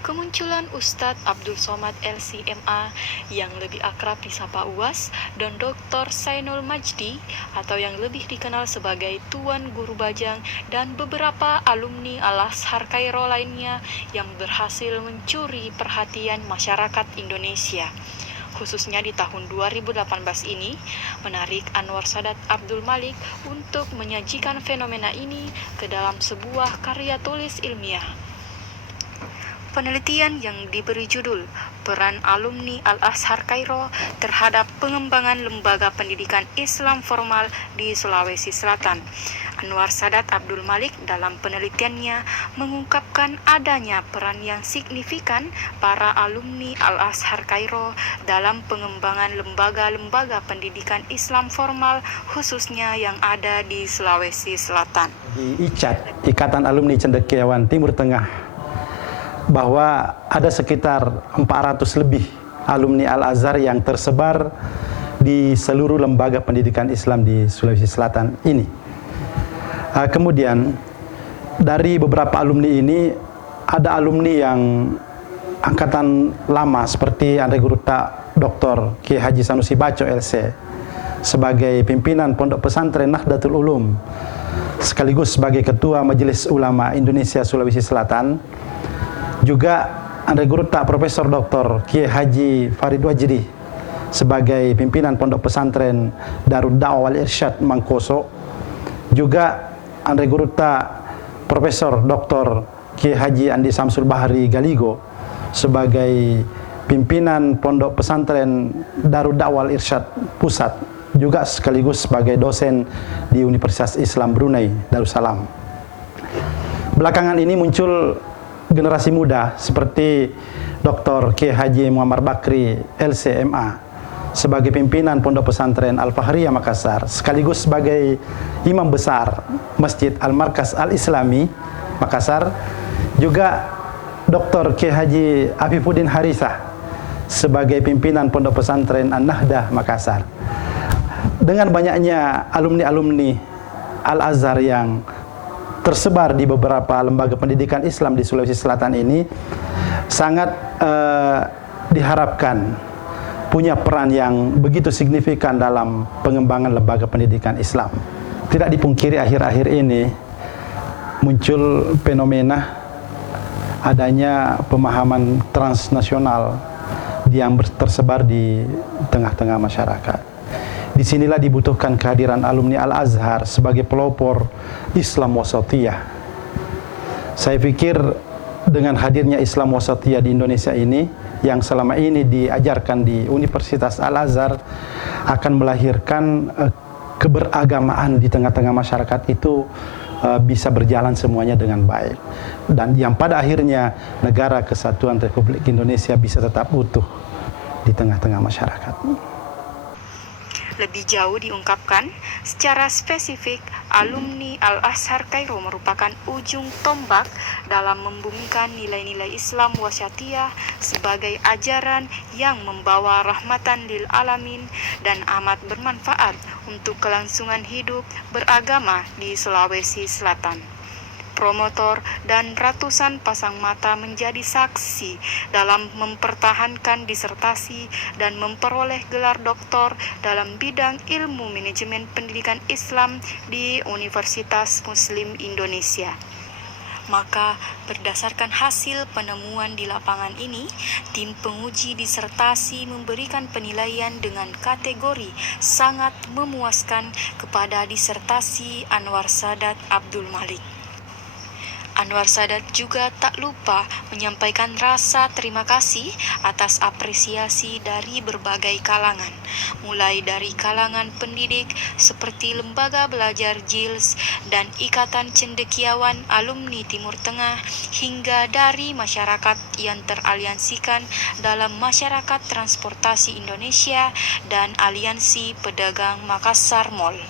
kemunculan Ustadz Abdul Somad LCMA yang lebih akrab disapa UAS dan Dr. Zainul Majdi atau yang lebih dikenal sebagai Tuan Guru Bajang dan beberapa alumni Al-Azhar Kairo lainnya yang berhasil mencuri perhatian masyarakat Indonesia. Khususnya di tahun 2018 ini, menarik Anwar Sadat Abdul Malik untuk menyajikan fenomena ini ke dalam sebuah karya tulis ilmiah. Penelitian yang diberi judul Peran Alumni Al-Azhar Kairo terhadap pengembangan lembaga pendidikan Islam formal di Sulawesi Selatan. Anwar Sadat Abdul Malik dalam penelitiannya mengungkapkan adanya peran yang signifikan para alumni Al-Azhar Kairo dalam pengembangan lembaga-lembaga pendidikan Islam formal khususnya yang ada di Sulawesi Selatan. Di ICAT, Ikatan Alumni Cendekiawan Timur Tengah, bahwa ada sekitar 400 lebih alumni Al-Azhar yang tersebar di seluruh lembaga pendidikan Islam di Sulawesi Selatan ini. Kemudian dari beberapa alumni ini ada alumni yang angkatan lama seperti Andre Guruta Dr. Kiai Haji Sanusi Baco LC sebagai pimpinan Pondok Pesantren Nahdlatul Ulum sekaligus sebagai Ketua Majelis Ulama Indonesia Sulawesi Selatan. Juga Andre Guruta Profesor Dr. Kiai Haji Farid Wajdi sebagai pimpinan Pondok Pesantren Darud Da'wah wal Irsyad Mangkoso. Juga Andre Guruta Profesor Dr. Kiai Haji Andi Samsul Bahri Galigo sebagai pimpinan Pondok Pesantren Darud Da'wah wal Irsyad Pusat, juga sekaligus sebagai dosen di Universitas Islam Brunei Darussalam. Belakangan ini muncul generasi muda seperti Dr. Kiai Haji Muhammad Bakri LCMA sebagai pimpinan Pondok Pesantren Al-Fahriyah Makassar sekaligus sebagai imam besar Masjid Al-Markas Al-Islami Makassar. Juga Dr. Kiai Haji Afifuddin Harithah sebagai pimpinan Pondok Pesantren An-Nahdah Makassar. Dengan banyaknya alumni-alumni Al-Azhar yang tersebar di beberapa lembaga pendidikan Islam di Sulawesi Selatan ini sangat diharapkan punya peran yang begitu signifikan dalam pengembangan lembaga pendidikan Islam. Tidak dipungkiri akhir-akhir ini muncul fenomena adanya pemahaman transnasional yang tersebar di tengah-tengah masyarakat. Disinilah dibutuhkan kehadiran alumni Al-Azhar sebagai pelopor Islam Wasatiyah. Saya pikir dengan hadirnya Islam Wasatiyah di Indonesia ini, yang selama ini diajarkan di Universitas Al-Azhar, akan melahirkan keberagamaan di tengah-tengah masyarakat itu bisa berjalan semuanya dengan baik. Dan yang pada akhirnya negara kesatuan Republik Indonesia bisa tetap utuh di tengah-tengah masyarakat. Lebih jauh diungkapkan, secara spesifik, alumni Al-Azhar Kairo merupakan ujung tombak dalam membumikan nilai-nilai Islam Wasatiyah sebagai ajaran yang membawa rahmatan lil alamin dan amat bermanfaat untuk kelangsungan hidup beragama di Sulawesi Selatan. Promotor dan ratusan pasang mata menjadi saksi dalam mempertahankan disertasi dan memperoleh gelar doktor dalam bidang ilmu manajemen pendidikan Islam di Universitas Muslim Indonesia. Maka berdasarkan hasil penemuan di lapangan ini, tim penguji disertasi memberikan penilaian dengan kategori sangat memuaskan kepada disertasi Anwar Sadat Abdul Malik. Anwar Sadat juga tak lupa menyampaikan rasa terima kasih atas apresiasi dari berbagai kalangan, mulai dari kalangan pendidik seperti Lembaga Belajar JILS dan Ikatan Cendekiawan Alumni Timur Tengah, hingga dari masyarakat yang teraliansikan dalam Masyarakat Transportasi Indonesia dan Aliansi Pedagang Makassar Mall.